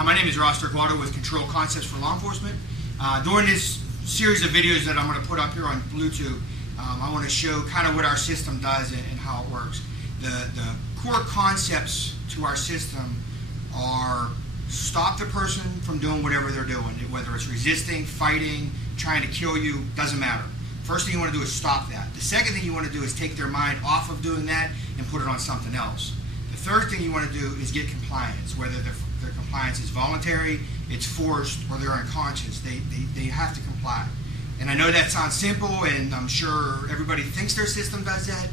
Hi, my name is Ross Turquato with Control Concepts for Law Enforcement. During this series of videos that I'm going to put up here on Bluetooth, I want to show kind of what our system does and how it works. The core concepts to our system are stop the person from doing whatever they're doing, whether it's resisting, fighting, trying to kill you, doesn't matter. First thing you want to do is stop that. The second thing you want to do is take their mind off of doing that and put it on something else. The third thing you want to do is get compliance, whether their compliance is voluntary, it's forced, or they're unconscious. They have to comply. And I know that sounds simple, and I'm sure everybody thinks their system does that,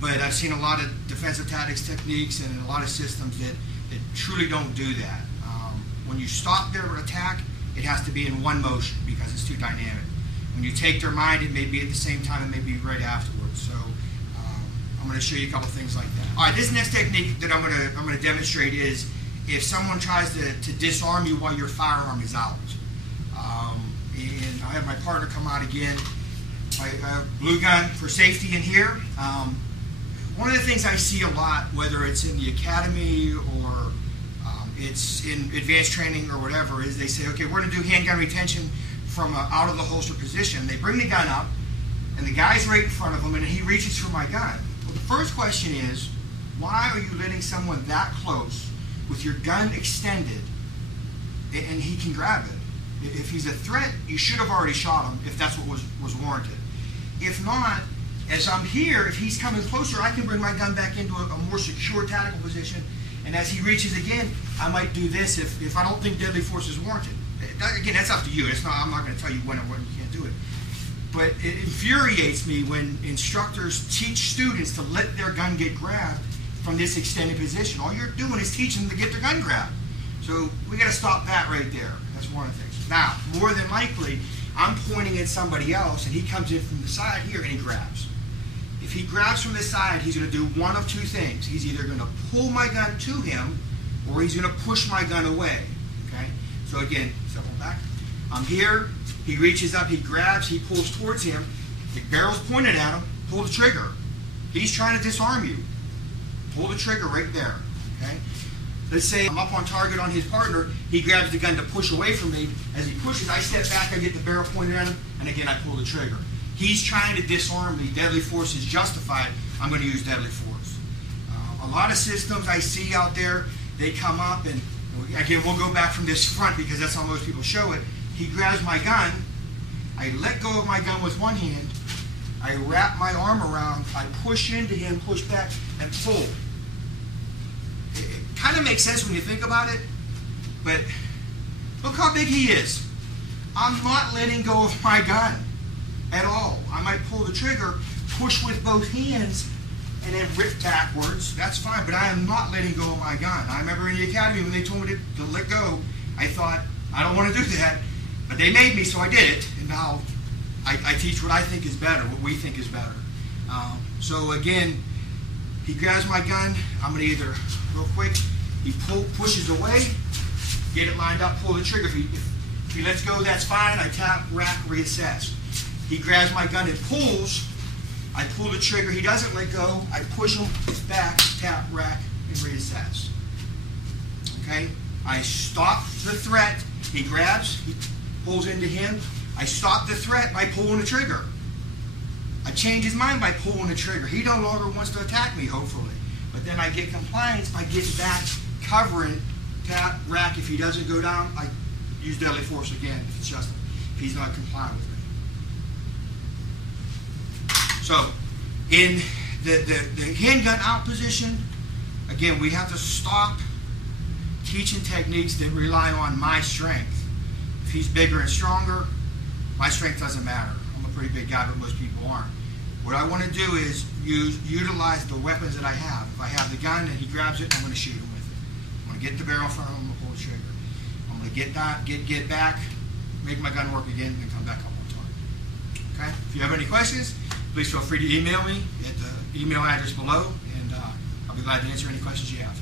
but I've seen a lot of defensive tactics techniques and a lot of systems that truly don't do that. When you stop their attack, it has to be in one motion because it's too dynamic. When you take their mind, it may be at the same time, it may be right afterwards. So I'm going to show you a couple things like that. All right, this next technique that I'm going to demonstrate is if someone tries to disarm you while your firearm is out. And I have my partner come out again. I have blue gun for safety in here. One of the things I see a lot, whether it's in the academy or it's in advanced training or whatever, is they say, okay, we're going to do handgun retention from an out of the holster position. They bring the gun up, and the guy's right in front of him, and he reaches for my gun. Well, the first question is, why are you letting someone that close with your gun extended and he can grab it? If he's a threat, you should have already shot him if that's what was warranted. If not, as I'm here, if he's coming closer, I can bring my gun back into a more secure tactical position, and as he reaches again, I might do this if I don't think deadly force is warranted. Again, that's up to you. I'm not going to tell you when or when you can't do it. But it infuriates me when instructors teach students to let their gun get grabbed from this extended position. All you're doing is teaching them to get their gun grabbed. So we got to stop that right there. That's one of the things. Now, more than likely, I'm pointing at somebody else, and he comes in from the side here and he grabs. If he grabs from the side, he's going to do one of two things. He's either going to pull my gun to him, or he's going to push my gun away. Okay? So again, step on back. I'm here. He reaches up. He grabs. He pulls towards him. The barrel's pointed at him. Pull the trigger. He's trying to disarm you. Pull the trigger right there. Okay? Let's say I'm up on target on his partner. He grabs the gun to push away from me. As he pushes, I step back. I get the barrel pointed at him, and again, I pull the trigger. He's trying to disarm me. Deadly force is justified. I'm going to use deadly force. A lot of systems I see out there, they come up and, again, we'll go back from this front because that's how most people show it. He grabs my gun. I let go of my gun with one hand. I wrap my arm around. I push into him, push back, and pull. It kind of makes sense when you think about it, but look how big he is. I'm not letting go of my gun at all. I might pull the trigger, push with both hands, and then rip backwards. That's fine, but I am not letting go of my gun. I remember in the academy when they told me to let go, I thought, I don't want to do that, but they made me, so I did it, and now I teach what I think is better, what we think is better. So again, he grabs my gun. I'm going to either, real quick, he pushes away, get it lined up, pull the trigger. If he lets go, that's fine. I tap, rack, reassess. He grabs my gun and pulls. I pull the trigger. He doesn't let go. I push him back, tap, rack, and reassess. Okay? I stop the threat. He grabs. He pulls into him. I stop the threat by pulling the trigger. I change his mind by pulling the trigger. He no longer wants to attack me, hopefully. But then I get compliance by getting back, covering, tap, rack. If he doesn't go down, I use deadly force again if it's just if he's not complying with me. So, in the handgun out position, again, we have to stop teaching techniques that rely on my strength. If he's bigger and stronger, my strength doesn't matter. I'm a pretty big guy, but most people aren't. What I want to do is utilize the weapons that I have. If I have the gun and he grabs it, I'm going to shoot him with it. I'm going to get the barrel in front of him, I'm going to pull the trigger. I'm going to get that, get back, make my gun work again, and come back up on target. Okay? If you have any questions, please feel free to email me at the email address below, and I'll be glad to answer any questions you have.